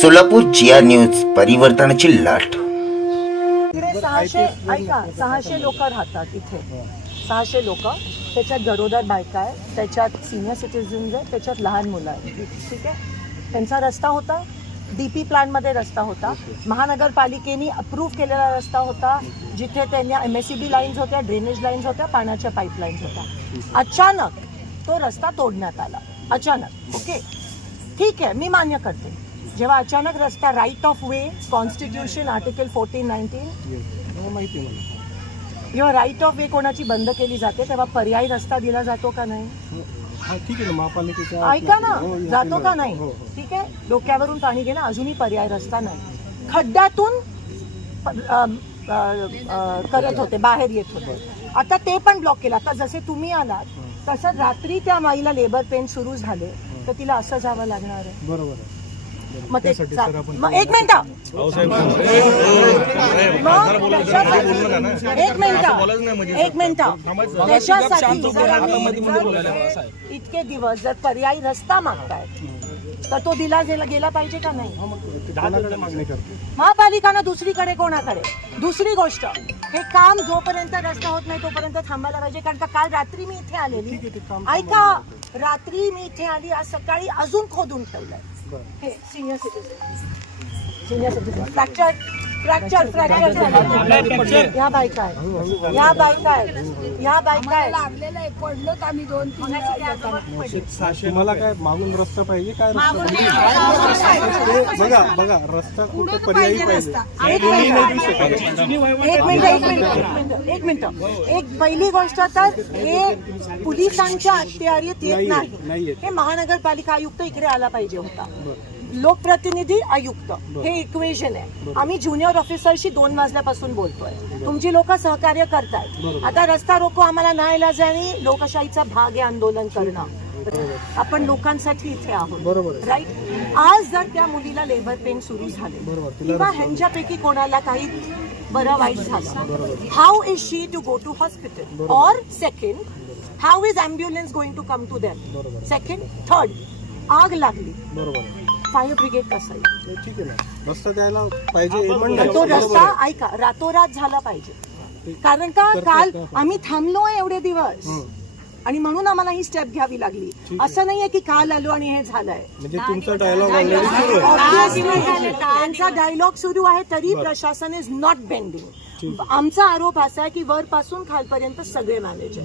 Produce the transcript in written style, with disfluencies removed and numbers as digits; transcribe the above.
सोलापूर जिया news परिवर्तनाची लाट। इकडे 600 लोक राहतात इथे, 600 लोक, त्याच्यात गरोदर बायका आहे, त्याच्यात सिनियर सिटीजन्स आहे, त्याच्यात लहान मुलं आहेत. ठीक आहे, त्यांचा रस्ता होता, डीपी प्लॅनमध्ये रस्ता होता, महानगरपालिकेने अप्रूव्ह केलेला रस्ता होता, जिथे त्यांना MSCB लाईन्स होत्या, ड्रेनेज लाईन्स होत्या, पाण्याच्या पाईपलाईन्स होत्या. अचानक तो रस्ता तोडण्यात आला, अचानक. ओके, ठीक आहे, मी मान्य करते. जेव्हा अचानक रस्ता right of way, constitution article 14-19, जेव्हा राईट ऑफ वे कोणाची बंद केली जाते तेव्हा पर्यायी रस्ता दिला जातो का नाही? ठीक आहे ना, महापालिकेच्या ऐका ना, जातो का नाही? ठीक आहे, डोक्यावरून पाणी गेलं, अजूनही पर्याय रस्ता नाही. खड्ड्यातून करत होते, बाहेर येत होते, आता ते पण ब्लॉक केलं. आता जसे तुम्ही आलात तसं रात्री त्या माईला लेबर पेन सुरू झाले तर तिला असं जावं लागणार आहे. बरोबर आहे. मग ते एक मिनिट इतके दिवस जर पर्यायी रस्ता मागतायत तर तो दिला गेला पाहिजे का नाही? महापालिकानं दुसरीकडे कोणाकडे? दुसरी गोष्ट, हे काम जोपर्यंत रस्ता होत नाही तोपर्यंत थांबायला पाहिजे. कारण का काल रात्री मी इथे आलेली, ऐका, रात्री मी इथे आली, आज सकाळी अजून खोदून ठेवलंय. हे सिनियर सिटीजन फ्रॅक्चर ह्या बायका आहेत, ह्या बायका लागलेलं आहे, पडलो आम्ही 2-3 तुम्हाला काय मागून रस्ता पाहिजे काय? बघा रस्ता कुठे पर्यायी पाहिजे. एक मिनिट. एक पहिली गोष्ट, तर हे पोलिसांच्या अखत्यारीत येत नाही. हे महानगरपालिका आयुक्त इकडे आला पाहिजे होता, लोकप्रतिनिधी आयुक्त, हे इक्वेशन आहे. आम्ही ज्युनियर ऑफिसरशी 2 वाजल्यापासून बोलतोय, तुमची लोक सहकार्य करतायत. आता रस्ता रोको आम्हाला नाईलाजाने लोकशाहीचा भाग आहे आंदोलन करणं. आपण लोकांसाठी इथे आहोत, राईट? आज जर त्या मुलीला लेबर पेन सुरू झाले किंवा ह्यांच्यापैकी कोणाला काही बरं वाईट झालं, how is she to go to hospital? और second, how is ambulance going to come to them? Second, third, आग लागली, फायर ब्रिगेड कसं आहे? ठीक आहे ना, रस्ता द्यायला पाहिजे. तो रस्ता ऐका, रातोरात झाला पाहिजे. कारण का काल आम्ही थांबलोय एवढे दिवस आणि म्हणून आम्हाला ही स्टेप घ्यावी लागली. असं नाहीये की काल आलो आणि हे झालंय. म्हणजे तुमचा डायलॉग ऑलरेडी त्यांचा डायलॉग सुरू आहे तरी प्रशासन इज नॉट बेंडिंग. आमचा आरोप असा आहे की वरपासून खालपर्यंत सगळे मॅनेज.